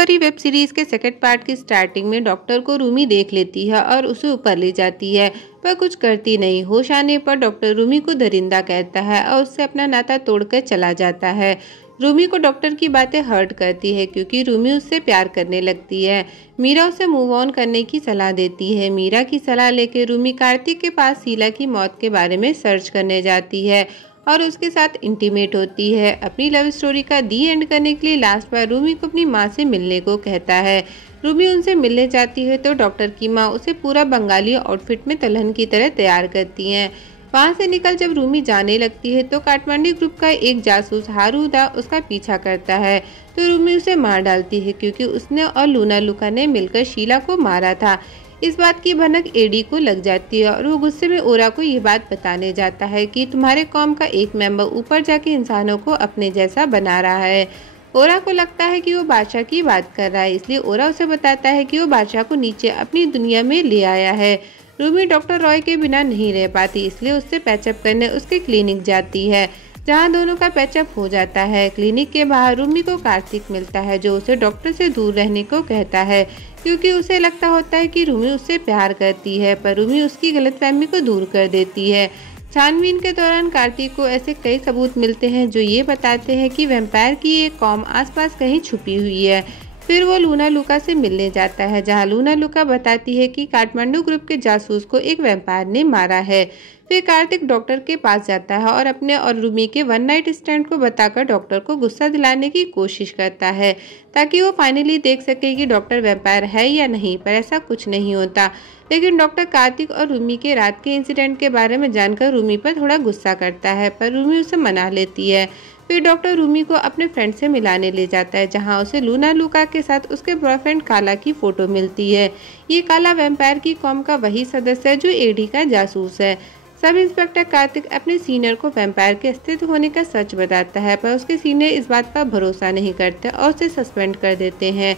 Story web series के second part की starting में डॉक्टर को रूमी देख लेती है और उसे ऊपर ले जाती है, पर कुछ करती नहीं। होश आने पर डॉक्टर रूमी को दरिंदा कहता है और उससे अपना नाता तोड़कर चला जाता है। रूमी को डॉक्टर की बातें हर्ट करती है क्योंकि रूमी उससे प्यार करने लगती है। मीरा उसे मूव ऑन करने की सलाह देती है। मीरा की सलाह लेकर रूमी कार्तिक के पास शीला की मौत के बारे में सर्च करने जाती है और उसके साथ इंटीमेट होती है। अपनी लव स्टोरी का दी एंड करने के लिए लास्ट बार रूमी को अपनी माँ से मिलने को कहता है। रूमी उनसे मिलने जाती है तो डॉक्टर की माँ उसे पूरा बंगाली आउटफिट में दुल्हन की तरह तैयार करती हैं। वहाँ से निकल जब रूमी जाने लगती है तो काठमांडू ग्रुप का एक जासूस हारूदा उसका पीछा करता है तो रूमी उसे मार डालती है क्योंकि उसने और लूना लुका ने मिलकर शीला को मारा था। इस बात की भनक एडी को लग जाती है और वो गुस्से में ओरा को ये बात बताने जाता है कि तुम्हारे कौम का एक मेंबर ऊपर जाके इंसानों को अपने जैसा बना रहा है। ओरा को लगता है कि वो बादशाह की बात कर रहा है, इसलिए ओरा उसे बताता है कि वो बादशाह को नीचे अपनी दुनिया में ले आया है। रूमी डॉक्टर रॉय के बिना नहीं रह पाती, इसलिए उससे पैचअप करने उसके क्लिनिक जाती है जहां दोनों का पैचअप हो जाता है। क्लिनिक के बाहर रूमी को कार्तिक मिलता है जो उसे डॉक्टर से दूर रहने को कहता है क्योंकि उसे लगता होता है कि रूमी उससे प्यार करती है, पर रूमी उसकी गलतफहमी को दूर कर देती है। छानबीन के दौरान कार्तिक को ऐसे कई सबूत मिलते हैं जो ये बताते हैं कि वैम्पायर की एक कौम आसपास कहीं छुपी हुई है। फिर वो लूना लुका से मिलने जाता है जहां लूना लुका बताती है कि काठमांडू ग्रुप के जासूस को एक वैम्पायर ने मारा है। फिर कार्तिक डॉक्टर के पास जाता है और अपने और रूमी के वन नाइट स्टैंड को बताकर डॉक्टर को गुस्सा दिलाने की कोशिश करता है ताकि वो फाइनली देख सके कि डॉक्टर वैम्पायर है या नहीं, पर ऐसा कुछ नहीं होता। लेकिन डॉक्टर कार्तिक और रूमी के रात के इंसिडेंट के बारे में जानकर रूमी पर थोड़ा गुस्सा करता है, पर रूमी उसे मना लेती है। फिर डॉक्टर रूमी को अपने फ्रेंड से मिलाने ले जाता है जहां उसे लूना लुका के साथ उसके बॉयफ्रेंड काला की फोटो मिलती है। ये काला वैम्पायर की कौम का वही सदस्य है जो एडी का जासूस है। सब इंस्पेक्टर कार्तिक अपने सीनियर को वैम्पायर के अस्तित्व होने का सच बताता है, पर उसके सीनियर इस बात पर भरोसा नहीं करते और उसे सस्पेंड कर देते हैं।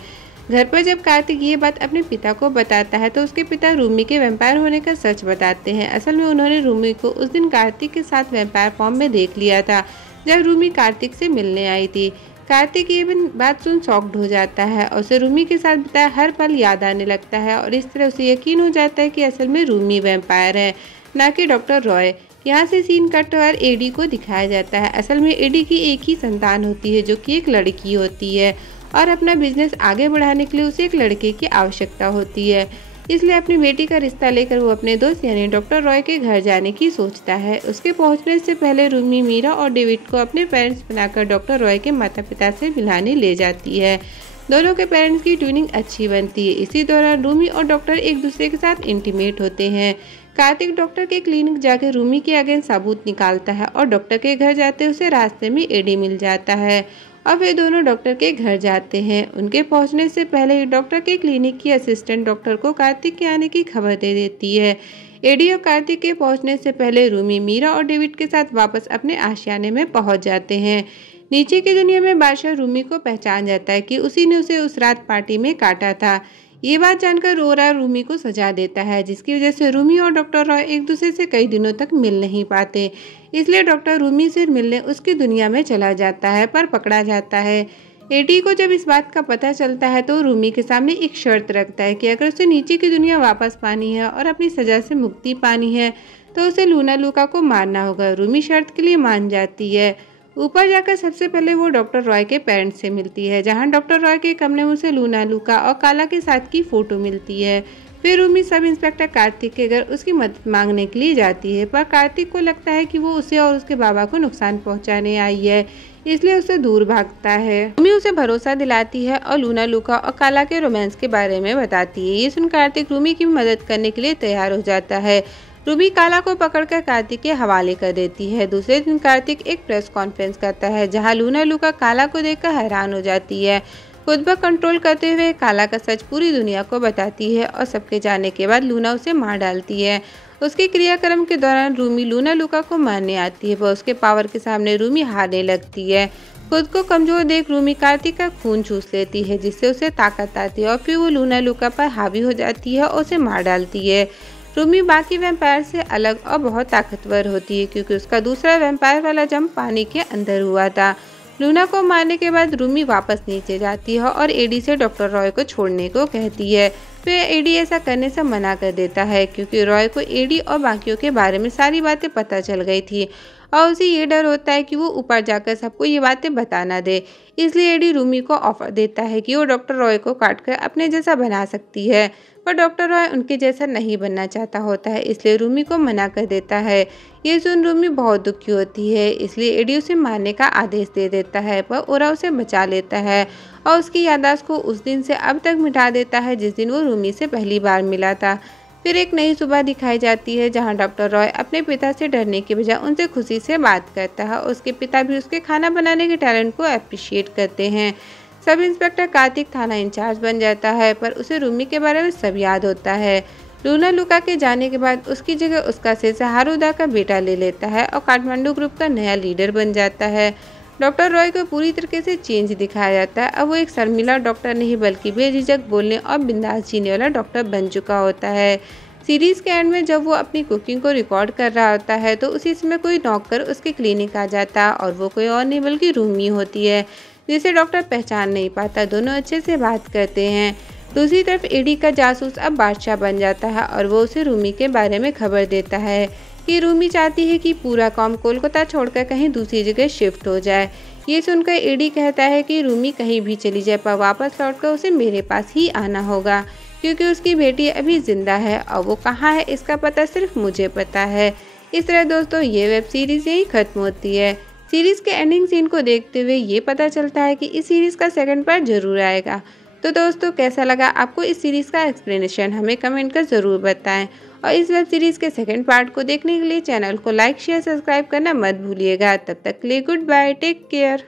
घर पर जब कार्तिक ये बात अपने पिता को बताता है तो उसके पिता रूमी के वैम्पायर होने का सच बताते हैं। असल में उन्होंने रूमी को उस दिन कार्तिक के साथ वैम्पायर फॉर्म में देख लिया था जब रूमी कार्तिक से मिलने आई थी। कार्तिक ये बात सुन शॉक्ड हो जाता है और उसे रूमी के साथ बिताया हर पल याद आने लगता है और इस तरह उसे यकीन हो जाता है कि असल में रूमी वैम्पायर है, ना कि डॉक्टर रॉय। यहाँ से सीन कट और एडी को दिखाया जाता है। असल में एडी की एक ही संतान होती है जो कि एक लड़की होती है और अपना बिजनेस आगे बढ़ाने के लिए उसे एक लड़के की आवश्यकता होती है, इसलिए अपनी बेटी का रिश्ता लेकर वो अपने दोस्त यानी डॉक्टर रॉय के घर जाने की सोचता है। उसके पहुंचने से पहले रूमी मीरा और डेविड को अपने पेरेंट्स बनाकर डॉक्टर रॉय के माता पिता से मिलाने ले जाती है। दोनों के पेरेंट्स की ट्यूनिंग अच्छी बनती है। इसी दौरान रूमी और डॉक्टर एक दूसरे के साथ इंटीमेट होते हैं। कार्तिक डॉक्टर के क्लिनिक जाकर रूमी के अगेंस्ट सबूत निकालता है और डॉक्टर के घर जाते उसे रास्ते में एडी मिल जाता है और वे दोनों डॉक्टर के घर जाते हैं। उनके पहुंचने से पहले ही डॉक्टर के क्लिनिक की असिस्टेंट डॉक्टर को कार्तिक के आने की खबर दे देती है। एडी और कार्तिक के पहुंचने से पहले रूमी मीरा और डेविड के साथ वापस अपने आशियाने में पहुंच जाते हैं। नीचे की दुनिया में बादशाह रूमी को पहचान जाता है कि उसी ने उसे उस रात पार्टी में काटा था। ये बात जानकर ओरा रूमी को सजा देता है, जिसकी वजह से रूमी और डॉक्टर रॉय एक दूसरे से कई दिनों तक मिल नहीं पाते। इसलिए डॉक्टर रूमी से मिलने उसकी दुनिया में चला जाता है, पर पकड़ा जाता है। एडी को जब इस बात का पता चलता है तो रूमी के सामने एक शर्त रखता है कि अगर उसे नीचे की दुनिया वापस पानी है और अपनी सजा से मुक्ति पानी है तो उसे लूना लुका को मारना होगा। रूमी शर्त के लिए मान जाती है। ऊपर जाकर सबसे पहले वो डॉक्टर रॉय के पेरेंट्स से मिलती है जहां डॉक्टर रॉय के कमरे में उसे लूना लुका और काला के साथ की फोटो मिलती है। फिर रूमी सब इंस्पेक्टर कार्तिक के घर उसकी मदद मांगने के लिए जाती है, पर कार्तिक को लगता है कि वो उसे और उसके बाबा को नुकसान पहुंचाने आई है, इसलिए उसे दूर भागता है। रूमी उसे भरोसा दिलाती है और लूना लुका और काला के रोमांस के बारे में बताती है। ये सुन कार्तिक रूमी की मदद करने के लिए तैयार हो जाता है। रूमी काला को पकड़कर कार्तिक के हवाले कर देती है। दूसरे दिन कार्तिक एक प्रेस कॉन्फ्रेंस करता है जहां लूना लुका काला को देखकर हैरान हो जाती है। खुद पर कंट्रोल करते हुए काला का सच पूरी दुनिया को बताती है और सबके जाने के बाद लूना उसे मार डालती है। उसके क्रियाक्रम के दौरान रूमी लूना लुका को मारने आती है, पर उसके पावर के सामने रूमी हारने लगती है। खुद को कमजोर देख रूमी कार्तिक का खून चूस लेती है, जिससे उसे ताकत आती है और फिर वो लूना लुका पर हावी हो जाती है और उसे मार डालती है। रूमी बाकी वैम्पायर से अलग और बहुत ताकतवर होती है क्योंकि उसका दूसरा वैम्पायर वाला जंप पानी के अंदर हुआ था। लूना को मारने के बाद रूमी वापस नीचे जाती है और एडी से डॉक्टर रॉय को छोड़ने को कहती है। फिर एडी ऐसा करने से मना कर देता है क्योंकि रॉय को एडी और बाकियों के बारे में सारी बातें पता चल गई थी और उसे ये डर होता है कि वो ऊपर जाकर सबको ये बातें बता ना दे। इसलिए एडी रूमी को ऑफर देता है कि वो डॉक्टर रॉय को काटकर अपने जैसा बना सकती है, पर डॉक्टर रॉय उनके जैसा नहीं बनना चाहता होता है, इसलिए रूमी को मना कर देता है। ये सुन रूमी बहुत दुखी होती है, इसलिए एडी उसे मारने का आदेश दे देता है, पर ओरा उसे बचा लेता है और उसकी याददाश्त को उस दिन से अब तक मिटा देता है जिस दिन वो रूमी से पहली बार मिला था। फिर एक नई सुबह दिखाई जाती है जहां डॉक्टर रॉय अपने पिता से डरने के बजाय उनसे खुशी से बात करता है। उसके पिता भी उसके खाना बनाने के टैलेंट को अप्रिशिएट करते हैं। सब इंस्पेक्टर कार्तिक थाना इंचार्ज बन जाता है, पर उसे रूमी के बारे में सब याद होता है। लूना लुका के जाने के बाद उसकी जगह उसका सिलसिला हारूदा का बेटा ले लेता है और काठमांडू ग्रुप का नया लीडर बन जाता है। डॉक्टर रॉय को पूरी तरीके से चेंज दिखाया जाता है। अब वो एक शर्मिला डॉक्टर नहीं बल्कि बेझिझक बोलने और बिंदास जीने वाला डॉक्टर बन चुका होता है। सीरीज के एंड में जब वो अपनी कुकिंग को रिकॉर्ड कर रहा होता है तो उसी समय कोई नौकर उसके क्लिनिक आ जाता है और वो कोई और नहीं बल्कि रूमी होती है, जिसे डॉक्टर पहचान नहीं पाता। दोनों अच्छे से बात करते हैं। दूसरी तरफ एडी का जासूस अब बादशाह बन जाता है और वो उसे रूमी के बारे में खबर देता है कि रूमी चाहती है कि पूरा काम कोलकाता छोड़कर कहीं दूसरी जगह शिफ्ट हो जाए। ये सुनकर एडी कहता है कि रूमी कहीं भी चली जाए पर वापस लौटकर उसे मेरे पास ही आना होगा, क्योंकि उसकी बेटी अभी जिंदा है और वो कहाँ है इसका पता सिर्फ मुझे पता है। इस तरह दोस्तों ये वेब सीरीज यही खत्म होती है। सीरीज के एंडिंग सीन को देखते हुए ये पता चलता है कि इस सीरीज का सेकंड पार्ट जरूर आएगा। तो दोस्तों कैसा लगा आपको इस सीरीज का एक्सप्लेनेशन, हमें कमेंट कर जरूर बताएं और इस वेब सीरीज के सेकंड पार्ट को देखने के लिए चैनल को लाइक शेयर सब्सक्राइब करना मत भूलिएगा। तब तक के लिए गुड बाय, टेक केयर।